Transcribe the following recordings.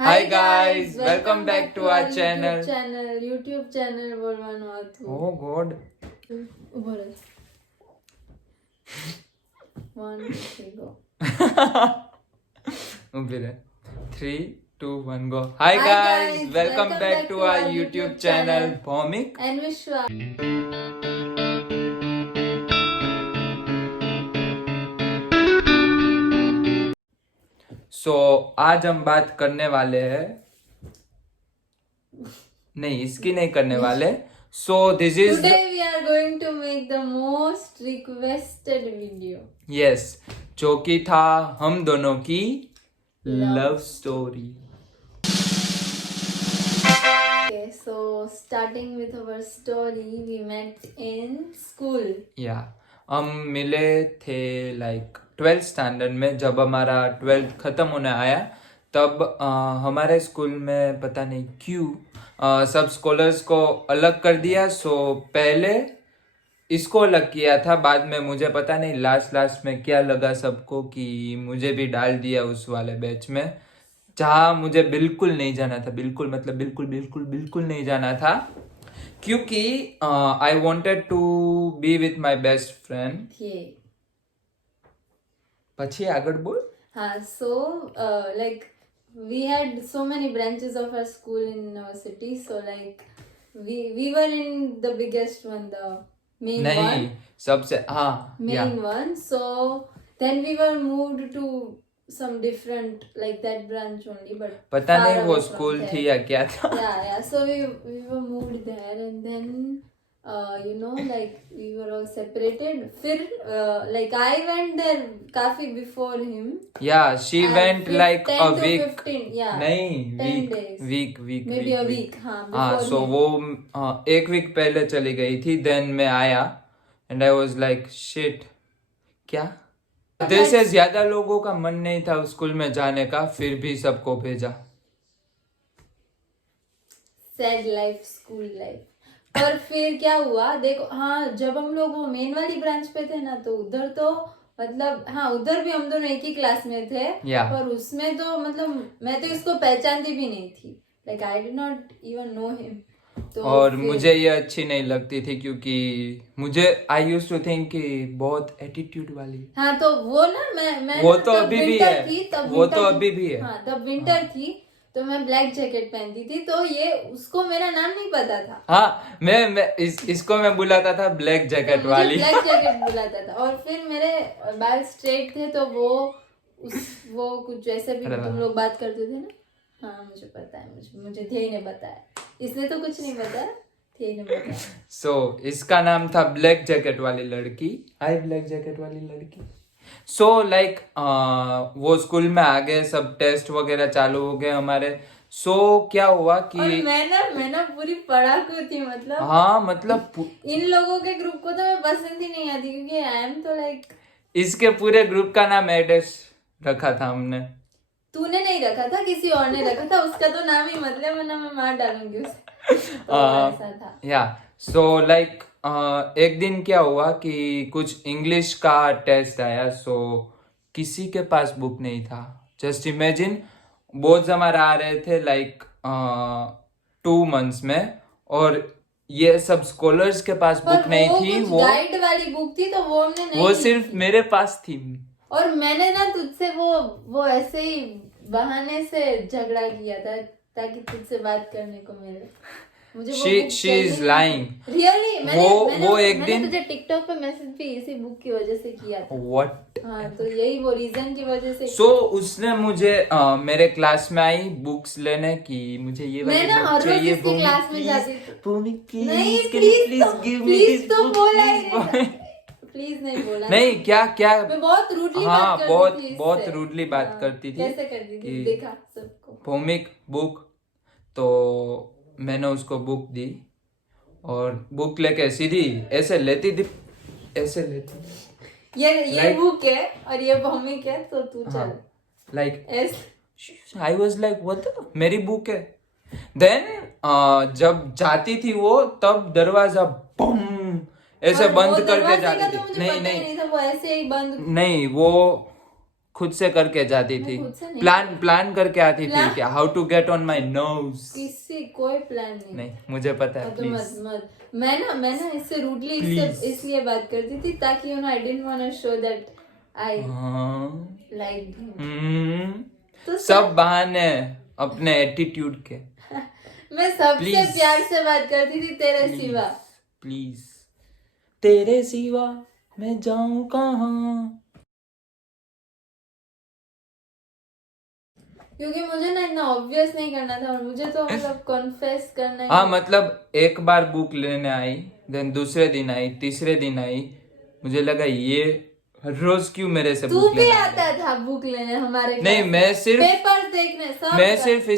Hi guys, welcome back to our channel. YouTube channel બોલવાનું હતું. Oh God. ઉભો રહે. 1 2 3 go. ઊભી રહે. 3 2 1 go. Hi guys, welcome back to our YouTube channel. Bhomik And Vishwa. So आज हम बात करने वाले हैं नहीं इसकी नहीं करने वाले. So this is Today we are going to make the most requested video. yes जो कि था हम दोनों की love story. Okay, so starting with our story, we met in school. या हम मिले थे लाइक 12th स्टैंडर्ड में. जब हमारा 12th खत्म होने आया तब हमारे स्कूल में पता नहीं क्यों सब स्कॉलर्स को अलग कर दिया. सो पहले इसको अलग किया था, बाद में मुझे पता नहीं लास्ट में क्या लगा सबको कि मुझे भी डाल दिया उस वाले बैच में जहाँ मुझे बिल्कुल नहीं जाना था. बिल्कुल मतलब बिल्कुल नहीं जाना था क्योंकि I wanted to be with my best friend. પછી આગળ બોલ. हाँ, so like we had so many branches of our school in our city, so like we were in the biggest one, the main नहीं one, सबसे हाँ main one. So then we were moved to some different like that branch only, but पता far नहीं वो away from school there. थी या क्या था. Yeah, so we were moved there, and then you know, like we were all separated. फिर like I went there काफी before him. Yeah, she And went like 10 a to week. 15, yeah. नहीं 10 days. week Maybe a week, हाँ. हाँ. before So him. वो एक week पहले चली गई थी. देन मैं आया and I was like shit क्या आधे से ज्यादा लोगों का मन नहीं था उस स्कूल में जाने का, फिर भी सबको भेजा. Sad life, school life. पर फिर क्या हुआ देखो, हाँ जब हम लोग वो मेन वाली ब्रांच पे थे ना, तो उधर तो मतलब हाँ उधर भी हम दोनों एक ही क्लास में थे. Yeah. पर उसमें तो मतलब मैं तो इसको पहचानती भी नहीं थी. Like I did not even know him. तो और फिर- मुझे ये अच्छी नहीं लगती थी क्योंकि मुझे आई यूज टू थिंक कि बहुत एटीट्यूड वाली. हाँ तो वो ना मैं वो ना तो तब अभी भी winter है. थी, तब वो winter तो थी. अभी भी है. हाँ तब विंटर थी, तो मैं ब्लैक जैकेट पहनती थी, तो ये उसको मेरा नाम नहीं पता था. हाँ मैं इसको मैं बुलाता था ब्लैक जैकेट वाली. ब्लैक जैकेट बुलाता था. और फिर मेरे बाल स्ट्रेट थे, तो वो कुछ जैसे भी अरे तुम वाह. लोग बात करते थे ना. हाँ मुझे पता है, मुझे थे ने बताया. इसने तो कुछ नहीं बताया, थे ने बताया. सो इसका नाम था ब्लैक जैकेट वाली लड़की. हाय ब्लैक जैकेट वाली लड़की. सो लाइक वो स्कूल में आ गए, सब टेस्ट वगैरह चालू हो गए हमारे. सो क्या हुआ और कि मैं ना पूरी पढ़ाकू थी. मतलब हाँ मतलब इन लोगों के ग्रुप को तो मैं पसंद ही नहीं आती, क्योंकि आई एम तो लाइक. इसके पूरे ग्रुप का नाम एडेस रखा था हमने. तूने नहीं रखा था, किसी और ने रखा था. उसका तो नाम ही मतलब, वरना मैं मार डालूंगी उसे. तो ऐसा था. या सो लाइक एक दिन क्या हुआ कि कुछ इंग्लिश का टेस्ट आया. सो किसी के पास बुक नहीं था. जस्ट इमेजिन बोर्ड्स हमारे आ रहे थे लाइक 2 months में, और ये सब स्कॉलर्स के पास बुक नहीं थी. वो गाइड वाली बुक थी, तो वो हमने नहीं वो ली सिर्फ थी. मेरे पास थी. और मैंने ना तुझसे वो ऐसे ही बहाने से झगड़ा किया था ताकि तुझसे बात करने को मिले. मुझे she is lying. रियली वो एक दिन तुझे टिकटॉक पे मैसेज भी इसी बुक की वजह से किया था. व्हाट. हाँ तो यही वो रीजन की वजह से. सो उसने मुझे मेरे क्लास में आई बुक्स लेने की. मुझे ये वाली मैं ना बुक हर रोज चाहिए. इसकी क्लास में जाती थी. भूमि नहीं प्लीज प्लीज तो बोला ही नहीं. प्लीज नहीं बोला. नहीं क्या मैं बहुत रूडली हाँ बात करती थी बहुत इससे. रूडली बात हाँ, करती थी. कैसे करती थी कि- देखा सबको. भौमिक बुक. तो मैंने उसको बुक दी और बुक लेके सीधी ऐसे लेती थी, ऐसे लेती. ये Like- बुक है और ये भौमिक है, तो तू चल लाइक ऐसे. आई वॉज लाइक व्हाट मेरी बुक है. देन जब जाती थी वो, तब दरवाजा बम ऐसे और बंद वो करके दरवाजे जाती का थी. तो मुझे नहीं पता ही नहीं था, वो ऐसे ही बंद. नहीं वो खुद से करके जाती थी, खुद से नहीं। प्लान करके आती थी प्लान? क्या, how to get on my nose. किसी कोई प्लान नहीं। नहीं मुझे पता है, तो प्लीज मत मैं ना इससे रूडली Please. इसलिए बात करती थी ताकि I didn't want to show that I like him. तो सब बहाने अपने एटीट्यूड के। मैं सबसे Please. प्यार से बात करती थी तेरे सिवा। प्लीज तेरे सिवा मैं जाऊं कहाँ। क्योंकि मुझे ना इतना ऑब्वियस नहीं करना था और मुझे तो मतलब कॉन्फेस करना हाँ मतलब एक बार बुक लेने आई, देन दूसरे दिन आई, तीसरे दिन आई, मुझे लगा ये हर रोज क्यों मेरे से तू बुक भी लेने आता था बुक लेने हमारे नहीं, क्लास मैं में। सिर्फ पेपर देखने सब मैं सिर्फ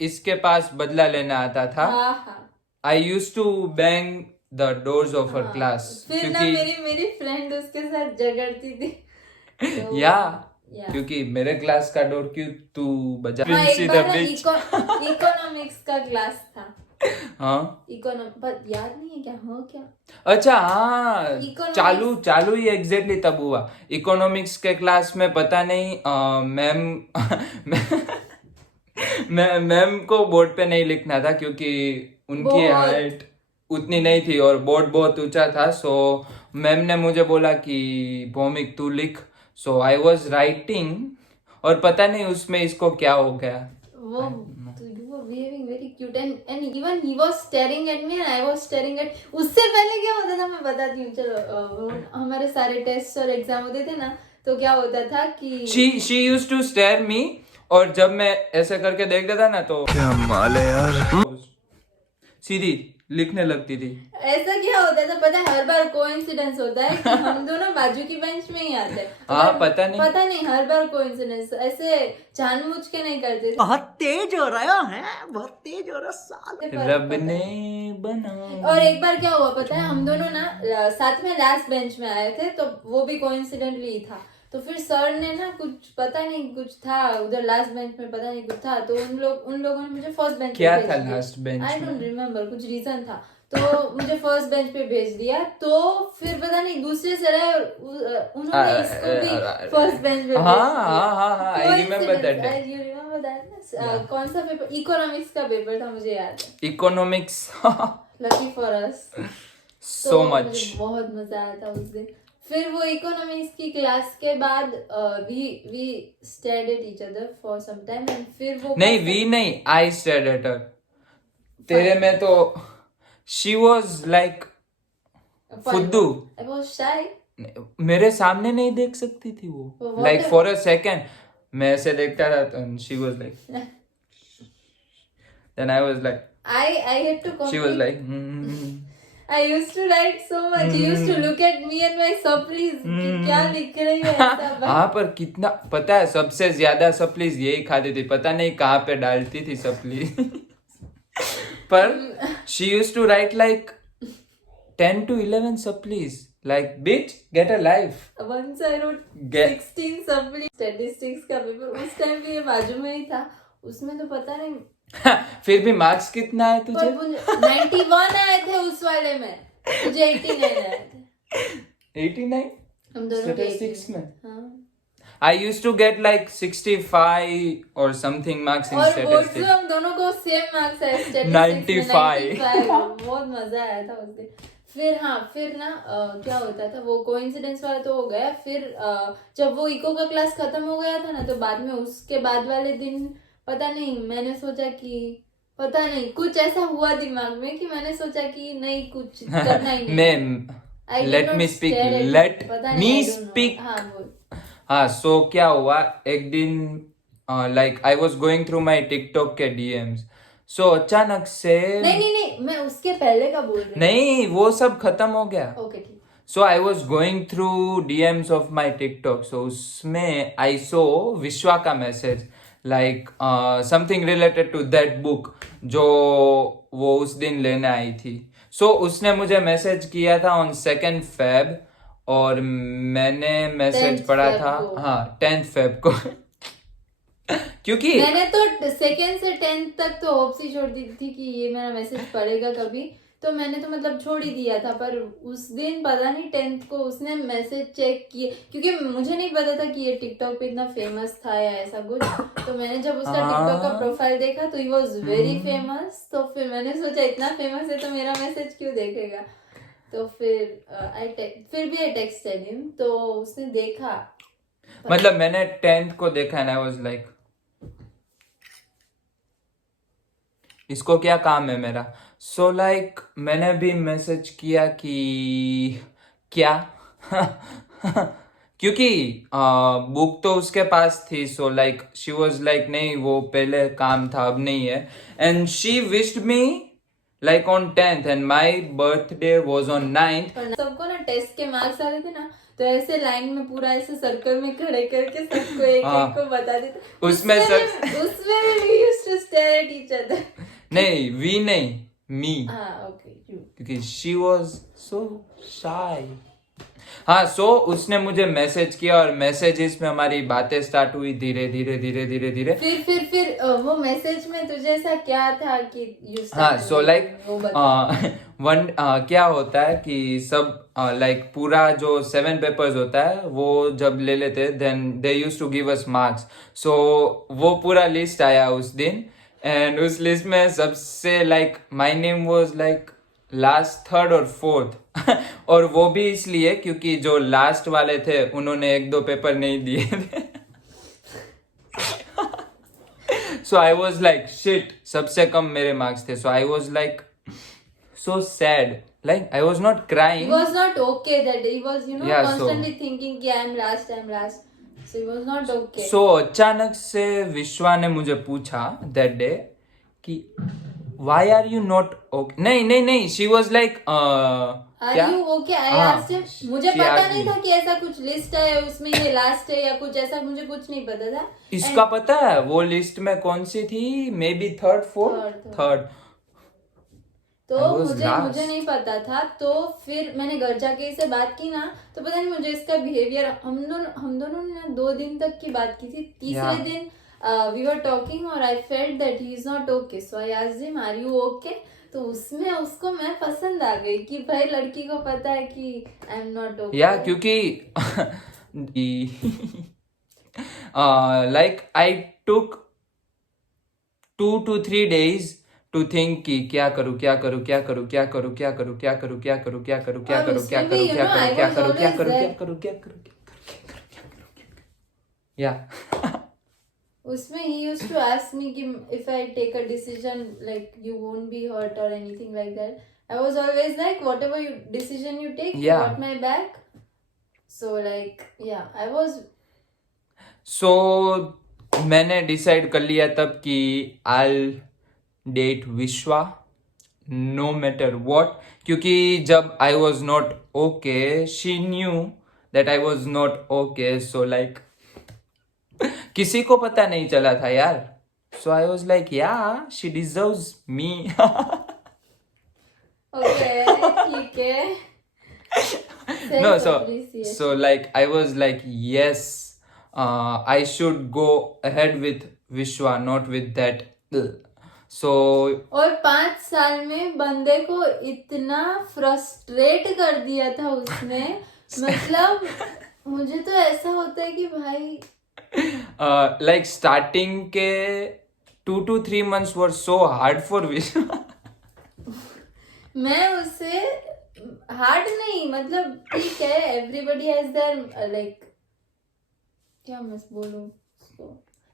इसके पास बदला लेने आता था। हाँ I used to bang the doors of her हाँ। क्लास फिर ना मेरी फ्रेंड उसके साथ झगड़ती थी तो या क्योंकि मेरे क्लास का डोर क्यों तू बजा। हाँ एक बार ना bitch. इकोनॉमिक्स का क्लास था। हाँ पर याद नहीं है क्या हो क्या। अच्छा हाँ Economics- चालू ही एग्जैक्टली तब हुआ। इकोनॉमिक्स के क्लास में पता नहीं मैम को बोर्ड पे नहीं लिखना था क्योंकि उनकी हाइट उतनी नहीं थी और बोर्ड बहुत ऊंचा था। सो मैम ने मुझे बोला कि भौमिक तू लिख। सो आई वॉज राइटिंग और पता नहीं उसमें इसको क्या हो गया। वो you were behaving very cute and even he was staring at me and I was staring at उससे पहले क्या होता था मैं बताती हूँ चलो। हमारे सारे टेस्ट और एग्जाम होते थे ना तो क्या होता था कि she used to stare me और जब मैं ऐसे करके देखता था ना तो क्या माल है यार, सीधी लिखने लगती थी। ऐसा क्या होता था पता है हर बार कोइंसिडेंस होता है कि हम दोनों बाजू की बेंच में ही आते हैं। हाँ पता नहीं हर बार कोइंसिडेंस ऐसे जानबूझ के नहीं करते थे। बहुत तेज हो रहा है, बहुत तेज हो रहा साल। रब ने बना। और एक बार क्या हुआ पता है हम दोनों ना साथ में लास्ट बेंच में आए थे तो वो भी कोइंसिडेंटली ही था। तो फिर सर ने ना कुछ पता नहीं कुछ था उधर लास्ट बेंच में पता नहीं कुछ था तो उन लोगों ने मुझे फर्स्ट बेंच क्या पे था भेज दिया। लास्ट बेंच आई में? डोंट रिमेम्बर कुछ रीजन था तो मुझे फर्स्ट बेंच पे भेज दिया। तो फिर पता नहीं दूसरे सर आए और उन्होंने इसको भी फर्स्ट बेंच पे हाँ I remember that day. You remember that ना कौन सा पेपर इकोनॉमिक्स का पेपर था मुझे याद है। Economics lucky for us so much. बहुत मजा आया था उस दिन। फिर वो इकोनॉमिक्स की क्लास के बाद we stared at each other for some time and फिर वो नहीं आई स्टेयर्ड एट हर। तेरे में तो शी वाज लाइक फुद्दू। I was shy. मेरे सामने नहीं देख सकती थी वो लाइक फॉर अ सेकंड मैं ऐसे देखता रहा तो she was like then I was like I had to she was like I used to write so much. He used to look at me and my supplies कि क्या लिख रही है ऐसा। हाँ पर कितना पता है सबसे ज्यादा सप्लीज यही खाती थी, पता नहीं कहाँ पे डालती थी सप्ली पर she used to write like 10 to 11 supplies like bitch get a life। Once I wrote 16 supplies statistics का पेपर उस टाइम पे ये बाजू में ही था उसमें तो पता नहीं फिर भी मार्क्स कितना है तुझे? 91 आए थे उस वाले में मुझे 89 आए थे। 89 हम दोनों के statistics में हाँ। I used to get like 65 or something marks in और बोर्ड में statistics। हम दोनों को सेम मार्क्स आए statistics 95 बहुत मजा आया था उस दिन। फिर ना क्या होता था वो कोइंसिडेंस वाला तो हो गया। फिर जब वो इको का क्लास खत्म हो गया था ना तो बाद में उसके बाद वाले दिन पता नहीं मैंने सोचा कि पता नहीं कुछ ऐसा हुआ दिमाग में कि मैंने सोचा कि नहीं कुछ करना ही नहीं। let me speak। हाँ सो क्या हुआ एक दिन like I was going through my TikTok के डीएम्स। सो अचानक से नहीं मैं उसके पहले का बोल रही नहीं वो सब खत्म हो गया। ओके ठीक। So I was going through DMs of my TikTok. So उसमें आई सो विश्वा का message like something related to that book जो वो उस दिन लेने आई थी। सो उसने मुझे मैसेज किया था ऑन 2nd Feb और मैंने मैसेज पढ़ा था हाँ 10th Feb को क्योंकि मैंने तो 2nd से 10th तक तो होप्स ही छोड़ दी थी कि ये मेरा मैसेज पढ़ेगा कभी तो मैंने तो मतलब छोड़ ही दिया था। पर उस दिन पता नहीं 10th को उसने मैसेज चेक किए, क्योंकि मुझे नहीं पता था कि ये टिकटॉक पे इतना फेमस था या ऐसा कुछ। तो मैंने जब उसका टिकटॉक का प्रोफाइल देखा तो ही वॉज वेरी फेमस। तो फिर मैंने सोचा इतना फेमस है तो मेरा मैसेज क्यों देखेगा। तो फिर भी आई टेक्स्टेड हिम, तो उसने देखा। मतलब मैंने 10th को देखा एंड आई वाज लाइक इसको क्या काम है मेरा। सो लाइक मैंने भी मैसेज किया कि क्या क्योंकि बुक तो उसके पास थी। So like she was like नहीं वो पहले काम था अब नहीं है। And she wished me like on 10th and my birthday was on 9th। और सबको ना टेस्ट के मार्क्स आ रहे थे ना, तो ऐसे लाइन में पूरा ऐसे सर्कल में खड़े करके सबको एक एक को बता देते। उसमें उसमें भी we used to stare at each other। नहीं वी नहीं मी, हाँ ओके यू। क्योंकि शी वॉज सो शाई। हाँ सो उसने मुझे मैसेज किया और मैसेजेस में हमारी बातें स्टार्ट हुई धीरे धीरे धीरे धीरे धीरे। फिर वो मैसेज में तुझे ऐसा क्या था कि यू हाँ सो लाइक वन क्या होता है कि सब लाइक पूरा जो 7 पेपर्स होता है वो जब ले लेते then they used to give us marks. So वो पूरा लिस्ट आया उस दिन एंड उस लिस्ट में सबसे like my name was like last 3rd और 4th और वो भी इसलिए क्योंकि जो लास्ट वाले थे उन्होंने 1-2 पेपर नहीं दिए थे। So I was like shit, सबसे कम मेरे मार्क्स थे। So I was like so sad, like I was not he crying. was not okay that he was Yeah, so- constantly thinking कि I'm last so he was not okay। सो अचानक से विश्वा ने मुझे पूछा दैट डे कि why are you not okay. नहीं नहीं नहीं, शी वॉज लाइक Are क्या you okay? I हाँ, asked him। मुझे she पता asked नहीं me. था कि ऐसा कुछ लिस्ट है उसमें ये लास्ट है या कुछ ऐसा, मुझे कुछ नहीं पता था। इसका पता है वो लिस्ट में कौन सी थी, may be 3rd 4th Third। 3rd। तो I was मुझे last. मुझे नहीं पता था। तो फिर मैंने घर जाके इससे बात की ना, तो पता नहीं मुझे इसका बिहेवियर, हम दोनों ने 2 दिन तक की बात की थी। तीसरे Yeah. दिन वी वर टॉकिंग और I felt that he is not okay. So I asked him are you okay. तो उसमें उसको मैं पसंद आ गई कि भाई लड़की को पता है कि आई एम नॉट ओके। या क्योंकि like I took 2 to 3 days to think कि क्या करूं क्या करूं क्या करूं क्या करूं क्या करूं क्या करूं क्या करूं क्या करूं क्या करूं क्या करूं क्या करूं क्या करूं क्या करूं क्या करूं क्या करूं या उसमें he used to ask me कि if I take a decision like you won't be hurt or anything like that. I was always like whatever decision you take, you Yeah. got my back. So like yeah, I was सो मैंने decide कर लिया तब कि आई date विश्वा no matter what, क्योंकि जब आई was not okay she knew that I was not okay. So like किसी को पता नहीं चला था यार। सो आई वॉज लाइक या शी डिजर्व्स मी। okay, ठीक है। No, Self-appreciation. so like I was like yes, I should go ahead with Vishwa, not with that. So और 5 साल में बंदे को इतना फ्रस्ट्रेट कर दिया था उसने। मतलब मुझे तो ऐसा होता है कि भाई like starting के 2 to 3 months were so hard for Vishwa. मैं उससे हार्ड नहीं, मतलब ठीक है एवरीबडी हैज देयर लाइक क्या मैं बोलूं उसको,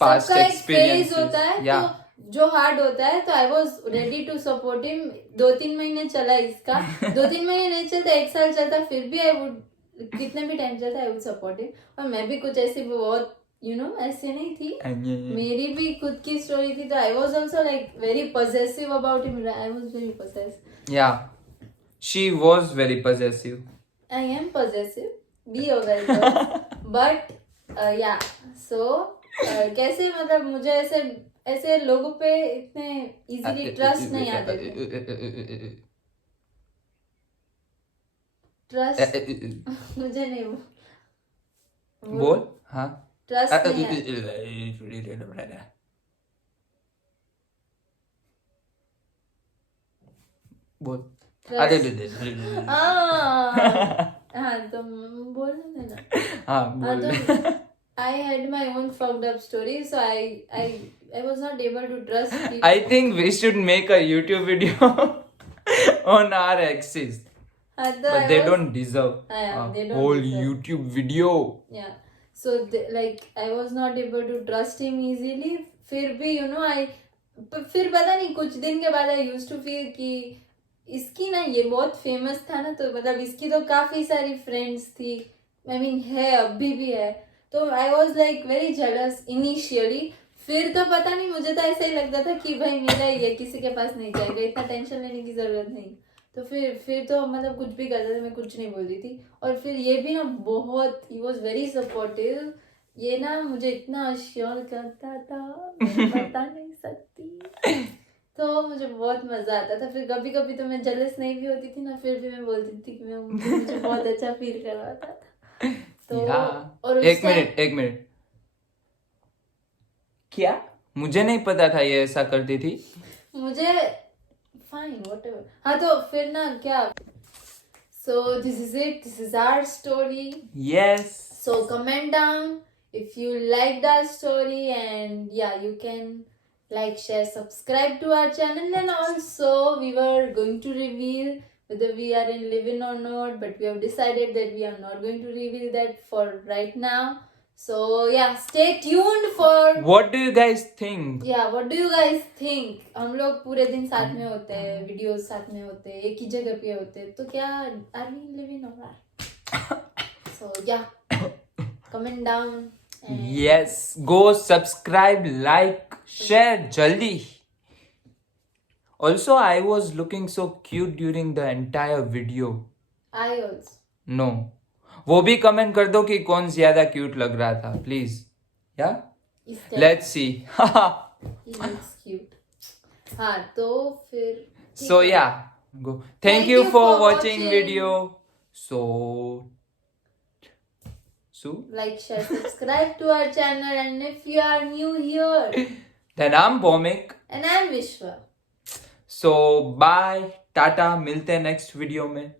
Past सबका एक फेज experiences, होता है। yeah. तो जो हार्ड होता है तो I was ready to support him. 2-3 महीने चला इसका, 2-3 महीने नहीं चलता 1 साल चलता, फिर भी आई वुड, कितने भी टाइम चलता आई वुड सपोर्ट हिम। और मैं भी कुछ ऐसी बहुत ऐसे नहीं थी, मेरी भी खुद की स्टोरी थी। तो I was also like very possessive about him. I was very possessive. Yeah, she was very possessive. I am possessive, be aware girls. But yeah, so कैसे मतलब मुझे ऐसे ऐसे लोगों पे इतने इजीली ट्रस्ट नहीं आते थे। ट्रस्ट मुझे नहीं बोल हाँ ट्रस्ट नहीं आता। बोल अरे हाँ तो बोलने ना हाँ बोल तो I had my own fucked up story, so I was not able to trust people. I think we should make a YouTube video on our exes, हाँ, तो but I they was- don't deserve हाँ, a they don't whole deserve. YouTube video. Yeah. So like I was not able to trust him easily. फिर भी फिर पता नहीं कुछ दिन के बाद I used to feel कि इसकी ना ये बहुत फेमस था ना, तो मतलब इसकी तो काफी सारी फ्रेंड्स थी, I mean है अभी भी है, तो I was like very jealous initially. फिर तो पता नहीं, मुझे तो ऐसा ही लगता था कि भाई मेरा ही है, किसी के पास नहीं जाएगा, इतना टेंशन लेने की जरूरत नहीं. तो फिर तो मतलब कुछ भी करते थे, मैं कुछ नहीं बोलती थी. और फिर ये भी ना बहुत, ही वॉज वेरी सपोर्टिव. ये ना मुझे इतना अश्योर करता था, मैं बता नहीं सकती. तो मुझे बहुत मजा आता था. फिर कभी कभी तो मैं जेलस नहीं भी होती थी ना, फिर भी मैं बोलती थी कि मुझे बहुत अच्छा फील करवाता था. तो और उस एक time- मिनट क्या? मुझे नहीं पता था ये ऐसा करती थी. मुझे फाइन व्हाटएवर. हाँ तो फिर ना क्या, so this is it, this is our story. Yes. So comment down if you liked our story, and yeah, you can like, share, subscribe to our channel. And also we were going to reveal whether we are in live-in or not, but we have decided that we are not going to reveal that for right now. So yeah, stay tuned for What do you guys think? yeah, what do you guys think? हम लोग पूरे दिन साथ में होते हैं, videos साथ में होते हैं, एक ही जगह पे होते हैं, तो क्या are we living or not? So yeah, comment down. And Yes, go subscribe, like, share jaldi. Also, I was looking so cute during the entire video. I also. No. वो भी कमेंट कर दो कि कौन ज्यादा क्यूट लग रहा था, प्लीज. या let's see. He looks cute. हाँ तो फिर ठीक So है. yeah, go. Thank you for watching video. So Like, share, subscribe to our channel, and if you are new here, then I'm Bomik. and I'm Vishwa. So bye, Tata, मिलते हैं next video में.